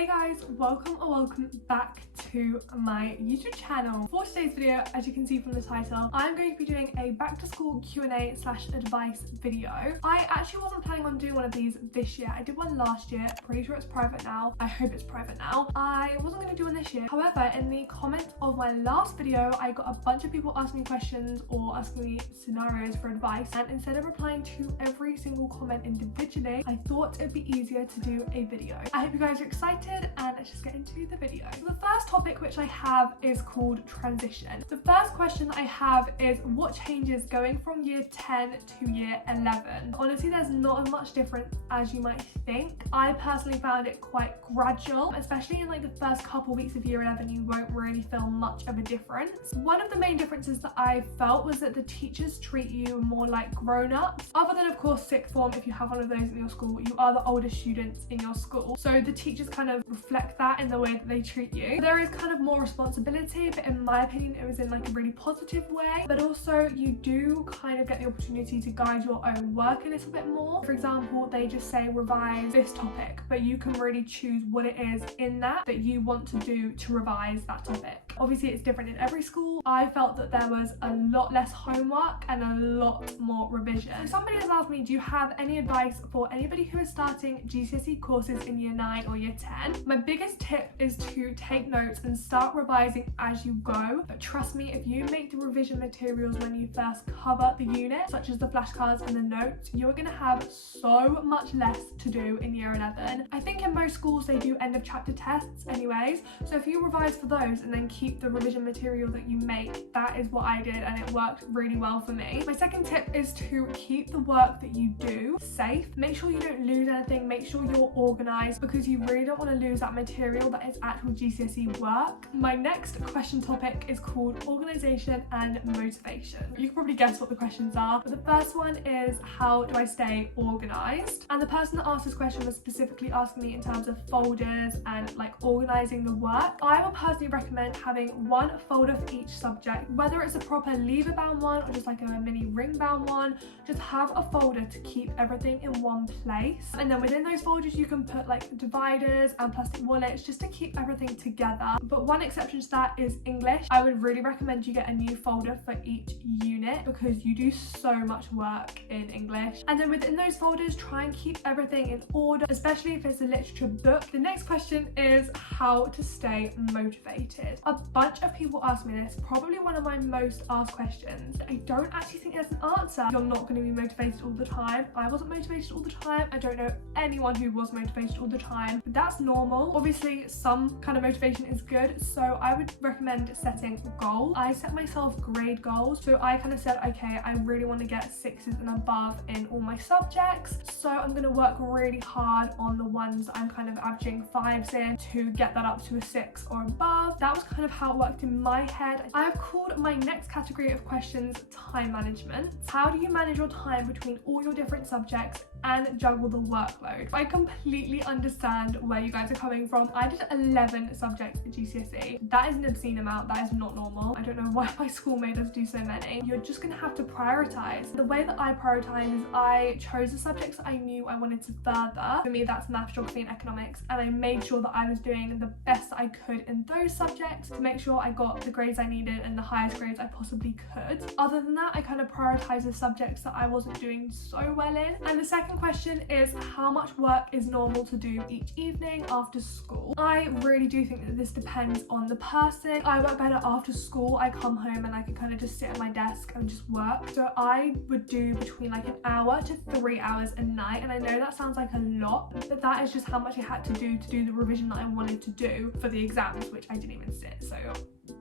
Hey guys, welcome back to my YouTube channel. For today's video, as you can see from the title, I'm going to be doing a back to school Q&A/advice video. I actually wasn't planning on doing one of these this year. I did one last year. Pretty sure it's private now. I hope it's private now. I wasn't going to do one this year. However, in the comments of my last video, I got a bunch of people asking me questions or asking me scenarios for advice, and instead of replying to every single comment individually, I thought it'd be easier to do a video. I hope you guys are excited, and let's just get into the video. So the first topic which I have is called transition. The first question that I have is what changes going from year 10 to year 11? Honestly, there's not as much difference as you might think. I personally found it quite gradual, especially in like the first couple weeks of year 11. You won't really feel much of a difference. One of the main differences that I felt was that the teachers treat you more like grown-ups. Other than of course sixth form, if you have one of those in your school, you are the older students in your school, so the teachers kind of reflect that in the way that they treat you. There is kind of more responsibility, but in my opinion it was in like a really positive way. But also you do kind of get the opportunity to guide your own work a little bit more. For example, they just say revise this topic, but you can really choose what it is in that you want to do to revise that topic. Obviously it's different in every school. I felt that there was a lot less homework and a lot more revision. So somebody has asked me, do you have any advice for anybody who is starting GCSE courses in year 9 or year 10? My biggest tip is to take notes and start revising as you go. But trust me, if you make the revision materials when you first cover the unit, such as the flashcards and the notes, you're going to have so much less to do in year 11. I think in most schools they do end of chapter tests anyways, so if you revise for those and then keep the revision material that you make, that is what I did, and it worked really well for me. My second tip is to keep the work that you do safe. Make sure you don't lose anything, make sure you're organised, because you really don't want to lose that material that is actual GCSE work. My next question topic is called organisation and motivation. You can probably guess what the questions are, but the first one is how do I stay organised? And the person that asked this question was specifically asking me in terms of folders and like organising the work. I would personally recommend having one folder for each subject, whether it's a proper lever bound one or just like a mini ring bound one. Just have a folder to keep everything in one place, and then within those folders you can put like dividers and plastic wallets just to keep everything together. But one exception to that is English. I would really recommend you get a new folder for each unit because you do so much work in English. And then within those folders, try and keep everything in order, especially if it's a literature book. The next question is how to stay motivated. A bunch of people ask me this, probably one of my most asked questions. I don't actually think there's an answer. You're not going to be motivated all the time. I wasn't motivated all the time. I don't know anyone who was motivated all the time, but that's normal. Obviously some kind of motivation is good, so I would recommend setting goals. I set myself grade goals, so I kind of said, okay, I really want to get 6s and above in all my subjects, so I'm going to work really hard on the ones I'm kind of averaging 5s in to get that up to a 6 or above. That was kind of how it worked in my head. I have called my next category of questions time management. How do you manage your time between all your different subjects and juggle the workload? I completely understand where you guys are coming from. I did 11 subjects at GCSE. That is an obscene amount. That is not normal. I don't know why my school made us do so many. You're just gonna have to prioritize. The way that I prioritize is I chose the subjects that I knew I wanted to further. For me, that's math, geography and economics, and I made sure that I was doing the best that I could in those subjects to make sure I got the grades I needed and the highest grades I possibly could. Other than that, I kind of prioritized the subjects that I wasn't doing so well in. And the second question is how much work is normal to do each evening after school? I really do think that this depends on the person. I work better after school. I come home and I can kind of just sit at my desk and just work. So I would do between like an hour to 3 hours a night, and I know that sounds like a lot, but that is just how much I had to do the revision that I wanted to do for the exams, which I didn't even sit, so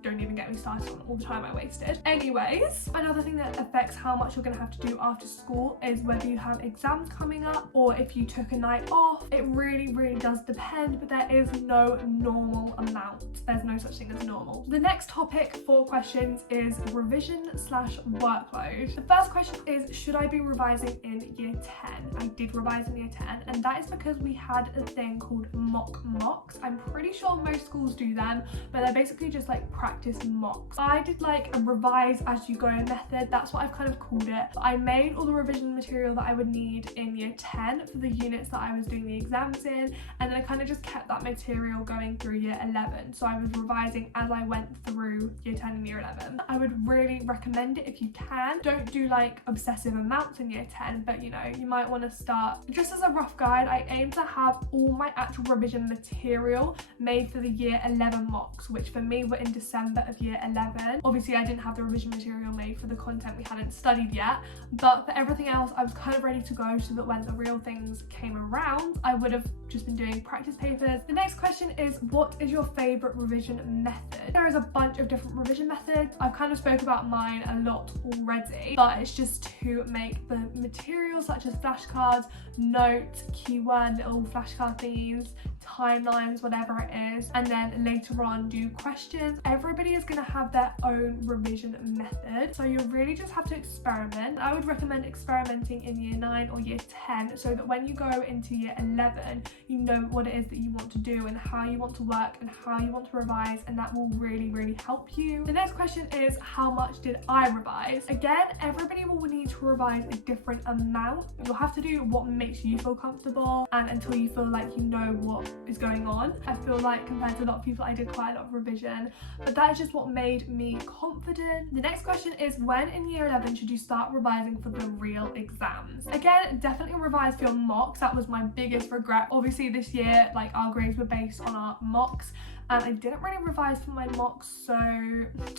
don't even get me started on all the time I wasted. Anyways, another thing that affects how much you're going to have to do after school is whether you have exams coming up or if you took a night off. It really does depend, but there is no normal amount. There's no such thing as normal. The next topic for questions is revision/workload. The first question is, should I be revising in year 10? I did revise in year 10, and that is because we had a thing called mock mocks. I'm pretty sure most schools do them, but they're basically just like practice mocks. I did like a revise as you go method, that's what I've kind of called it. But I made all the revision material that I would need in year 10 for the units that I was doing the exams in, and then I kind of just kept that material going through year 11. So I was revising as I went through year 10 and year 11. I would really recommend it if you can. Don't do like obsessive amounts in year 10, but you know, you might want to start. Just as a rough guide, I aim to have all my actual revision material made for the year 11 mocks, which for me were in December of year 11. Obviously I didn't have the revision material made for the content we hadn't studied yet, but for everything else I was kind of ready to go, so that when the real things came around I would have just been doing practice papers. The next question is, what is your favourite revision method? There is a bunch of different revision methods. I've kind of spoke about mine a lot already, but it's just to make the materials such as flashcards, notes, keyword, little flashcard thingies, timelines, whatever it is, and then later on do questions. Everybody is going to have their own revision method, so you really just have to experiment. I would recommend experimenting in year 9 or year 10, so that when you go into year 11 you know what it is that you want to do and how you want to work and how you want to revise, and that will really help you. The next question is, how much did I revise? Again, everybody will need to revise a different amount. You'll have to do what makes you feel comfortable and until you feel like you know what is going on. I feel like compared to a lot of people I did quite a lot of revision, but that is just what made me confident. The next question is, when in year 11 should you start revising for the real exams? Again, definitely revise for your mocks. That was my biggest regret. Obviously this year, like, our grades were based on our mocks, and I didn't really revise for my mocks, so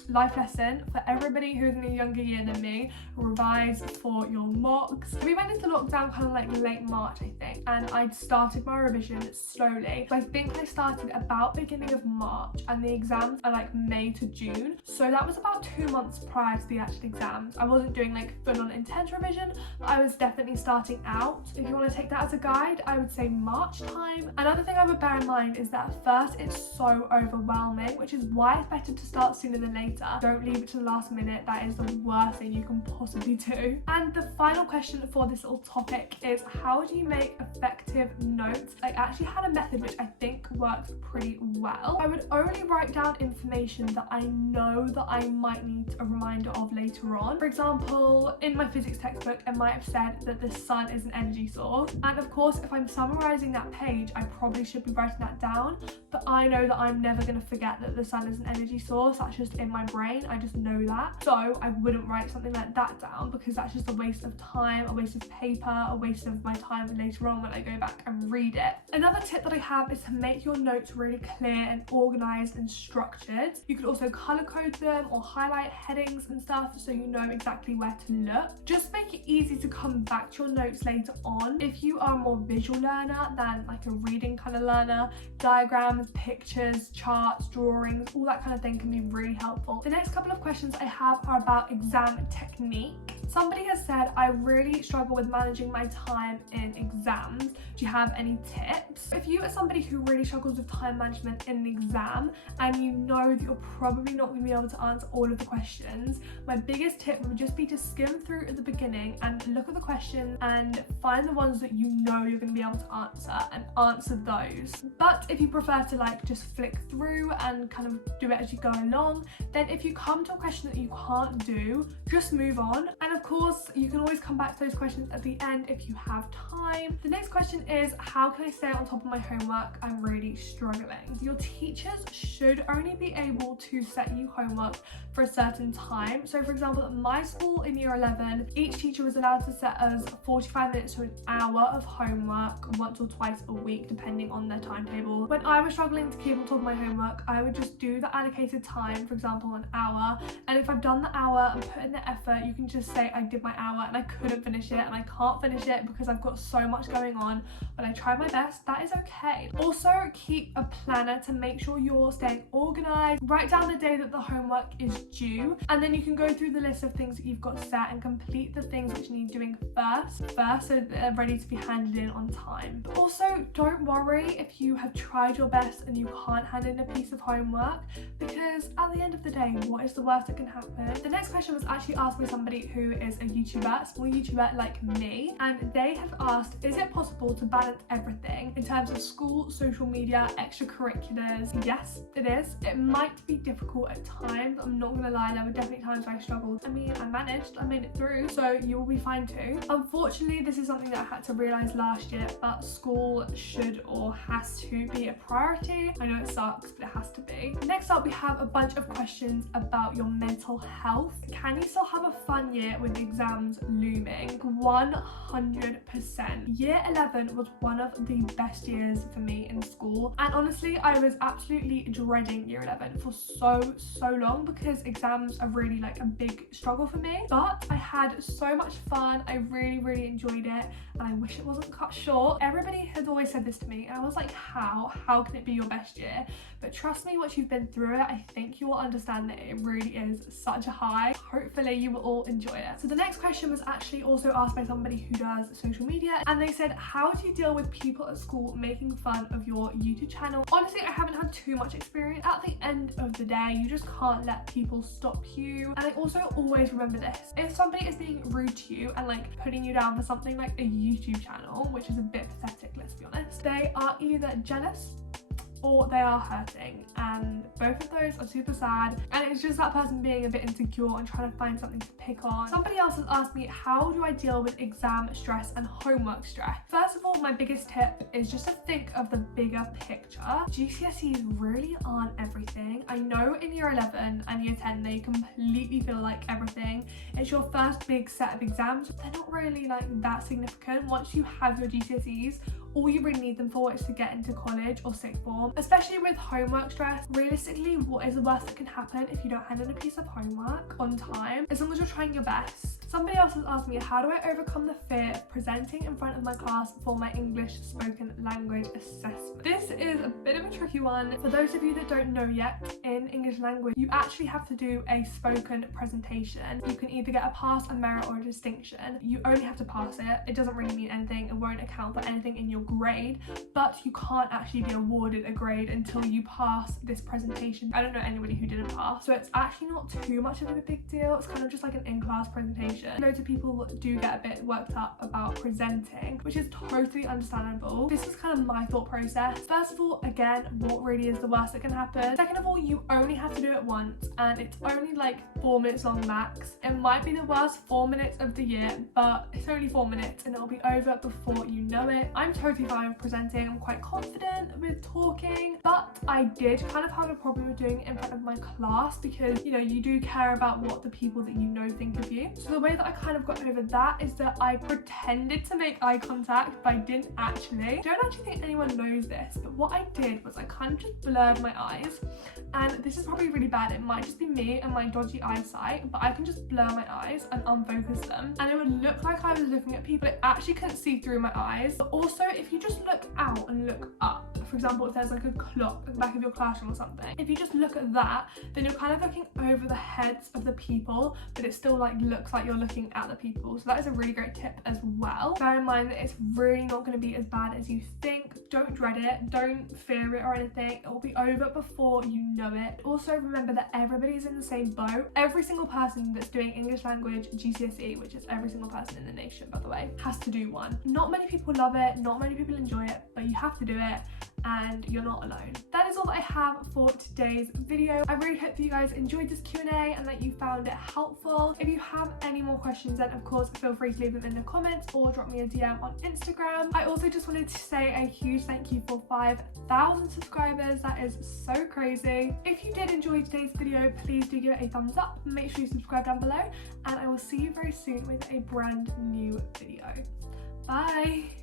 life lesson for everybody who's in a younger year than me: revise for your mocks. We went into lockdown kind of like late March, I think, and I started my revision slowly. So I think I started about beginning of March, and the exams are like May to June, so that was about 2 months prior to the actual exams. I wasn't doing like full-on intense revision, but I was definitely starting out. If you want to take that as a guide, I would say March time. Another thing I would bear in mind is that at first it's so overwhelming, which is why it's better to start sooner than later. Don't leave it to the last minute. That is the worst thing you can possibly do. And the final question for this little topic is, how do you make effective notes? I actually had a method which I think works pretty well. I would only write down information that I know that I might need a reminder of later on. For example, in my physics textbook it might have said that the sun is an energy source, and of course if I'm summarising that page I probably should be writing that down, but I know that I'm never going to forget that the sun is an energy source. That's just in my brain, I just know that. So I wouldn't write something like that down, because that's just a waste of time, a waste of paper, a waste of my time later on when I go back and read it. Another tip that I have is to make your notes really clear and organised and structured. You could also colour code them or highlight headings and stuff so you know exactly where to look. Just make it easy to come back to your notes later on. If you are a more visual learner than like a reading kind of learner, diagrams, pictures, charts, drawings, all that kind of thing can be really helpful. The next couple of questions I have are about exam technique. Somebody has said, I really struggle with managing my time in exams. Do you have any tips? If you are somebody who really struggles with time management in an exam and you know that you're probably not going to be able to answer all of the questions, my biggest tip would just be to skim through at the beginning and look at the questions and find the ones that you know you're going to be able to answer and answer those. But if you prefer to like just flick through and kind of do it as you go along, then if you come to a question that you can't do, just move on. And of course, you can always come back to those questions at the end if you have time. The next question is, how can I stay on top of my homework? I'm really struggling. Your teachers should only be able to set you homework for a certain time. So for example, at my school in year 11, each teacher was allowed to set us 45 minutes to an hour of homework once or twice a week, depending on their timetable. When I was struggling to keep on top of my homework, I would just do the allocated time, for example, an hour. And if I've done the hour and put in the effort, you can just say I did my hour and I couldn't finish it and I can't finish it because I've got so much going on, but I tried my best. That is okay. Also, keep a planner to make sure you're staying organized. Write down the day that the homework is due, and then you can go through the list of things that you've got set and complete the things which need doing first so that they're ready to be handed in on time. But also, don't worry if you have tried your best and you can't can't hand in a piece of homework, because at the end of the day, what is the worst that can happen? The next question was actually asked by somebody who is a YouTuber, a small YouTuber like me, and they have asked, is it possible to balance everything in terms of school, social media, extracurriculars? Yes, it is. It might be difficult at times, I'm not gonna lie, there were definitely times where I struggled. I mean, I managed, I made it through, so you will be fine too. Unfortunately, this is something that I had to realise last year, but school should or has to be a priority. I know it sucks, but it has to be. Next up, we have a bunch of questions about your mental health. Can you still have a fun year with exams looming? 100%. Year 11 was one of the best years for me in school, and honestly, I was absolutely dreading year 11 for so long, because exams are really like a big struggle for me. But I had so much fun, I really enjoyed it, and I wish it wasn't cut short. Everybody has always said this to me, and I was like, how can it be your best year? But trust me, once you've been through it, I think you will understand that it really is such a high. Hopefully you will all enjoy it. So the next question was actually also asked by somebody who does social media, and they said, how do you deal with people at school making fun of your YouTube channel? Honestly, I haven't had too much experience. At the end of the day, you just can't let people stop you. And I also always remember this: if somebody is being rude to you and like putting you down for something like a YouTube channel, which is a bit pathetic, let's be honest, they are either jealous or they are hurting, and both of those are super sad, and it's just that person being a bit insecure and trying to find something to pick on. Somebody else has asked me, how do I deal with exam stress and homework stress? First of all, my biggest tip is just to think of the bigger picture. GCSEs really aren't everything. I know in year 11 and year 10 they completely feel like everything. It's your first big set of exams. They're not really like that significant. Once you have your GCSEs, all you really need them for is to get into college or sixth form. Especially with homework stress, realistically, what is the worst that can happen if you don't hand in a piece of homework on time, as long as you're trying your best? Somebody else has asked me, how do I overcome the fear of presenting in front of my class for my English spoken language assessment? This is a bit of a tricky one. For those of you that don't know yet, in English language, you actually have to do a spoken presentation. You can either get a pass, a merit, or a distinction. You only have to pass it. It doesn't really mean anything. It won't account for anything in your grade, but you can't actually be awarded a grade until you pass this presentation. I don't know anybody who didn't pass, so it's actually not too much of a big deal. It's kind of just like an in-class presentation. Loads of people do get a bit worked up about presenting, which is totally understandable. This is kind of my thought process. First of all, again, what really is the worst that can happen? Second of all, you only have to do it once, and it's only like 4 minutes long max. It might be the worst 4 minutes of the year, but it's only 4 minutes and it'll be over before you know it. I'm totally fine with presenting. I'm quite confident with talking, but I did kind of have a problem with doing it in front of my class, because you know, you do care about what the people that you know think of you. So the way that I kind of got over that is that I pretended to make eye contact, but I didn't actually. I don't actually think anyone knows this, but what I did was I kind of just blurred my eyes, and this is probably really bad. It might just be me and my dodgy eyesight, but I can just blur my eyes and unfocus them, and it would look like I was looking at people. I actually couldn't see through my eyes. But also, if you just look out and look up, for example, if there's like a clock at the back of your classroom or something, if you just look at that, then you're kind of looking over the heads of the people, but it still like looks like you're looking at the people. So that is a really great tip as well. Bear in mind that it's really not going to be as bad as you think. Don't dread it, don't fear it or anything. It will be over before you know it. Also remember that everybody's in the same boat. Every single person that's doing English language GCSE, which is every single person in the nation by the way, has to do one. Not many people love it, not many people enjoy it, but you have to do it, and you're not alone. That is all that I have for today's video. I really hope that you guys enjoyed this Q&A and that you found it helpful. If you have any more questions, then of course feel free to leave them in the comments or drop me a DM on Instagram. I also just wanted to say a huge thank you for 5,000 subscribers. That is so crazy. If you did enjoy today's video, please do give it a thumbs up. Make sure you subscribe down below, and I will see you very soon with a brand new video. Bye!